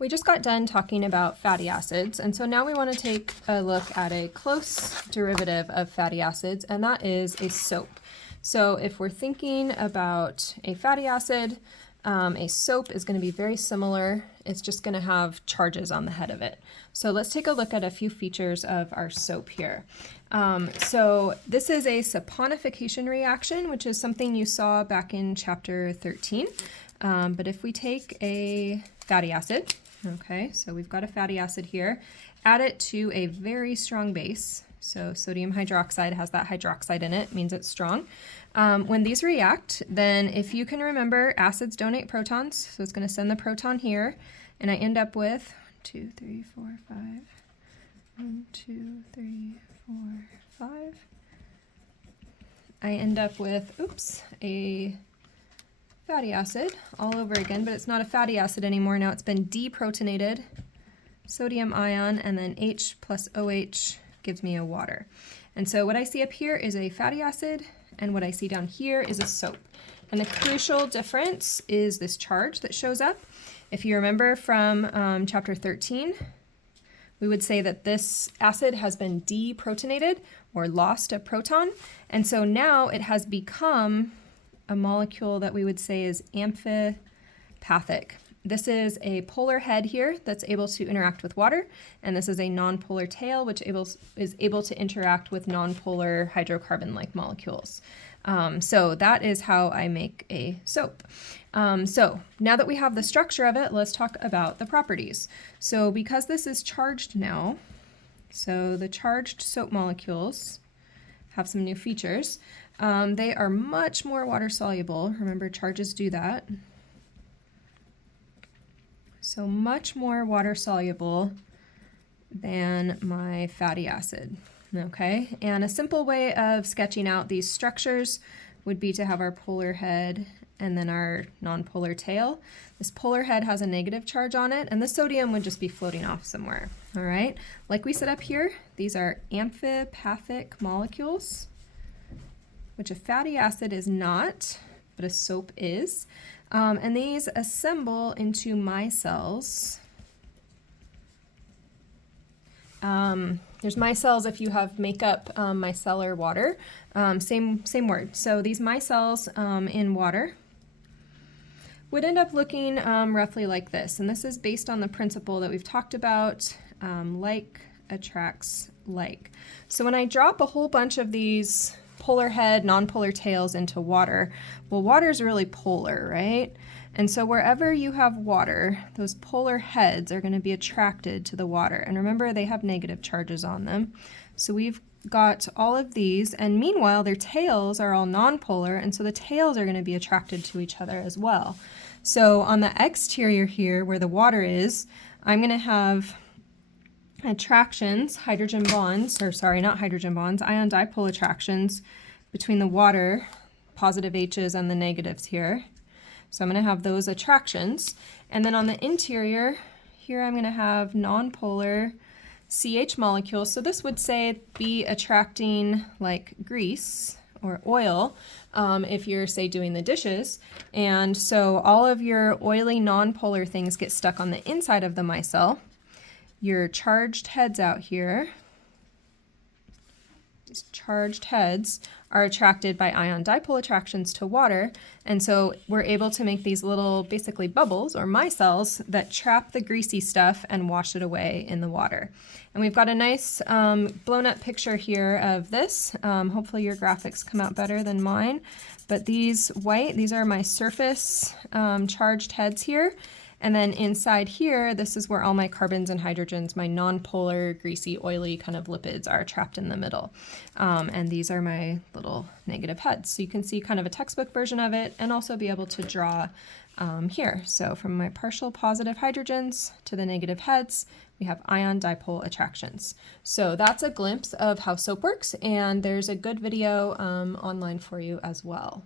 We just got done talking about fatty acids, and so now we want to take a look at a close derivative of fatty acids, and that is a soap. So if we're thinking about a fatty acid, a soap is going to be very similar. It's just going to have charges on the head of it. So let's take a look at a few features of our soap here. So this is a saponification reaction, which is something you saw back in chapter 13. But if we take a fatty acid, okay, so we've got a fatty acid here, add it to a very strong base. So sodium hydroxide has that hydroxide in it, means it's strong. When these react, then if you can remember, acids donate protons, so it's going to send the proton here, and I end up with 1, 2, 3, 4, 5. 1, 2, 3, 4, 5. I end up with, a fatty acid all over again, but it's not a fatty acid anymore. Now it's been deprotonated, sodium ion, and then H plus OH gives me a water. And so what I see up here is a fatty acid, and what I see down here is a soap. And the crucial difference is this charge that shows up. If you remember from chapter 13, we would say that this acid has been deprotonated or lost a proton, and so now it has become a molecule that we would say is amphipathic. This is a polar head here that's able to interact with water, and this is a nonpolar tail which is able to interact with nonpolar hydrocarbon-like molecules. So that is how I make a soap. So now that we have the structure of it, let's talk about the properties. So because this is charged now, so the charged soap molecules have some new features. They are much more water soluble. Remember, charges do that. So much more water soluble than my fatty acid. Okay, and a simple way of sketching out these structures would be to have our polar head and then our nonpolar tail. This polar head has a negative charge on it, and the sodium would just be floating off somewhere. All right, like we set up here, these are amphipathic molecules, which a fatty acid is not, but a soap is. And these assemble into micelles. There's micelles if you have makeup, micellar water. Same word. So these micelles in water would end up looking roughly like this. And this is based on the principle that we've talked about, like attracts like. So when I drop a whole bunch of these polar head, nonpolar tails into water, well, water is really polar, right? And so wherever you have water, those polar heads are going to be attracted to the water. And remember, they have negative charges on them. So we've got all of these, and meanwhile, their tails are all nonpolar, and so the tails are going to be attracted to each other as well. So on the exterior here, where the water is, I'm going to have attractions, hydrogen bonds, or sorry, not hydrogen bonds, ion dipole attractions between the water, positive H's and the negatives here. So I'm going to have those attractions. And then on the interior, here I'm going to have nonpolar CH molecules. So this would say be attracting like grease or oil if you're, say, doing the dishes. And so all of your oily nonpolar things get stuck on the inside of the micelle. Your charged heads out here, these charged heads are attracted by ion dipole attractions to water, and so we're able to make these little basically bubbles or micelles that trap the greasy stuff and wash it away in the water. And we've got a nice blown up picture here of this. Hopefully your graphics come out better than mine, but these are my surface charged heads here. And then inside here, this is where all my carbons and hydrogens, my nonpolar, greasy, oily kind of lipids are trapped in the middle. And these are my little negative heads. So you can see kind of a textbook version of it and also be able to draw here. So from my partial positive hydrogens to the negative heads, we have ion dipole attractions. So that's a glimpse of how soap works, and there's a good video online for you as well.